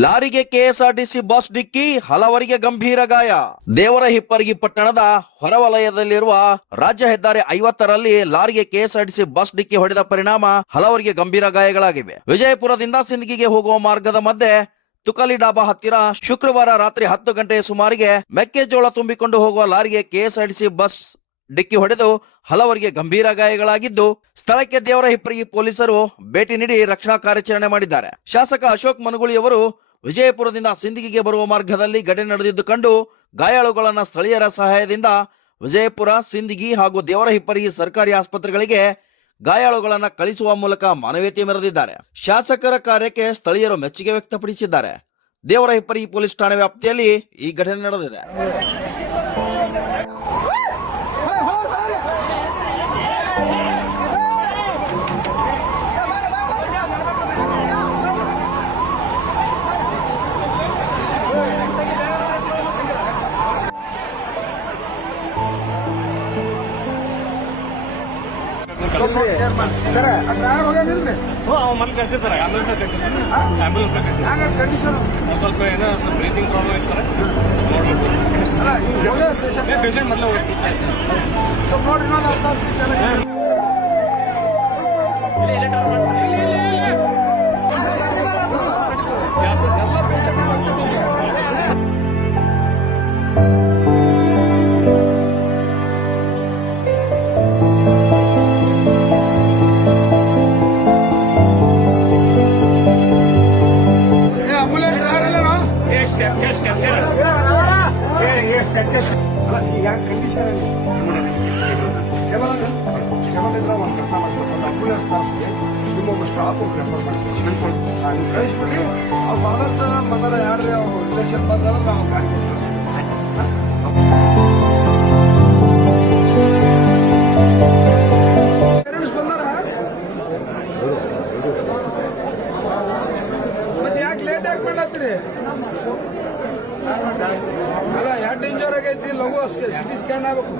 ಲಾರಿಗೆ KSRTC bus ಡಿಕ್ಕಿ ಹಲವರಿಗೆ ಗಂಭೀರ ಗಾಯ. ದೇವರ ಹಿಪ್ಪರಗಿ ಪಟ್ಟಣದ ಹೊರವಲಯದಲ್ಲಿರುವ ರಾಜ್ಯ ಹೆದ್ದಾರಿ ಐವತ್ತರಲ್ಲಿ ಲಾರಿಗೆ ಕೆಎಸ್ಆರ್ಟಿಸಿ ಬಸ್ ಡಿಕ್ಕಿ ಹೊಡೆದ ಪರಿಣಾಮ ಹಲವರಿಗೆ ಗಂಭೀರ ಗಾಯಗಳಾಗಿವೆ. ವಿಜಯಪುರದಿಂದ ಸಿಂದಗಿಗೆ ಹೋಗುವ ಮಾರ್ಗದ ಮಧ್ಯೆ ತುಕಲಿ ಡಾಬಾ ಹತ್ತಿರ ಶುಕ್ರವಾರ ರಾತ್ರಿ ಹತ್ತು ಗಂಟೆಯ ಸುಮಾರಿಗೆ ಮೆಕ್ಕೆಜೋಳ ತುಂಬಿಕೊಂಡು ಹೋಗುವ ಲಾರಿಗೆ ಕೆಎಸ್ಆರ್ಟಿಸಿ ಬಸ್ ಡಿಕ್ಕಿ ಹೊಡೆದು ಹಲವರಿಗೆ ಗಂಭೀರ ಗಾಯಗಳಾಗಿದ್ದು ಸ್ಥಳಕ್ಕೆ ದೇವರ ಹಿಪ್ಪರಿಗೆ ಪೊಲೀಸರು ಭೇಟಿ ನೀಡಿ ರಕ್ಷಣಾ ಕಾರ್ಯಾಚರಣೆ ಮಾಡಿದ್ದಾರೆ. ಶಾಸಕ ಅಶೋಕ್ ಮನಗುಳಿಯವರು ವಿಜಯಪುರದಿಂದ ಸಿಂದಗಿಗೆ ಬರುವ ಮಾರ್ಗದಲ್ಲಿ ಘಟನೆ ನಡೆದಿದ್ದು ಕಂಡು ಗಾಯಾಳುಗಳನ್ನು ಸ್ಥಳೀಯರ ಸಹಾಯದಿಂದ ವಿಜಯಪುರ, ಸಿಂದಗಿ ಹಾಗೂ ದೇವರ ಹಿಪ್ಪರಿಗೆ ಸರ್ಕಾರಿ ಆಸ್ಪತ್ರೆಗಳಿಗೆ ಗಾಯಾಳುಗಳನ್ನು ಕಳಿಸುವ ಮೂಲಕ ಮಾನವೀಯತೆ ಮೆರೆದಿದ್ದಾರೆ. ಶಾಸಕರ ಕಾರ್ಯಕ್ಕೆ ಸ್ಥಳೀಯರು ಮೆಚ್ಚುಗೆ ವ್ಯಕ್ತಪಡಿಸಿದ್ದಾರೆ. ದೇವರ ಹಿಪ್ಪರಿ ಪೊಲೀಸ್ ಠಾಣೆ ವ್ಯಾಪ್ತಿಯಲ್ಲಿ ಈ ಘಟನೆ ನಡೆದಿದೆ. ಸರ್ ಹೋಗ್ಯಾನಿಲ್ರಿ ಮನೆ ಆಂಬುಲೆನ್ಸ್ ಕಳ್ಸಿರ್ತಾರೆ ಆಂಬುಲೆನ್ಸ್ ಹಂಗ ಕಂಡೀಷನ್ ಒಂದು ಸ್ವಲ್ಪ ಏನೋ ಬ್ರೀತಿಂಗ್ ಪ್ರಾಬ್ಲಮ್ ಇರ್ತಾರೆ ಸರ್ ನೋಡಿ. ಪೇಷಂಟ್ ಮೊದಲು ಒಂದು ಕೆಲಸ ಮಾಡ್ಬೇಕು ಒಂದು ಆಂಬುಲೆನ್ಸ್ ತರಿಸಿ ನಿಮ್ಮೊಬ್ಬ ಸ್ಟಾಪ್ ರೆಫರ್ ಮಾಡ್ತೀವಿ ನೀವು ಕಳಿಸ್ಬಿಡ್ರಿ ಅವ್ರು ಫಾದರ್ಸ್ ಮದರ್ ಯಾರು ರಿಲೇಷನ್ ಬಂದ್ರೆ ನಾವು ಗಾಡಿ ಕೊಡ್ತೀವಿ ಬಂದಾರ ಮತ್ತೆ ಯಾಕೆ ಲೇಟ್ ಯಾಕೆ ಮಾಡತ್ತೀರಿ ಅಲ್ಲ ಯಾ ಡೇಂಜರ್ ಆಗೈತಿ? ಲಘು ಸಿಟಿ ಸ್ಕ್ಯಾನ್ ಆಗ್ಬೇಕು.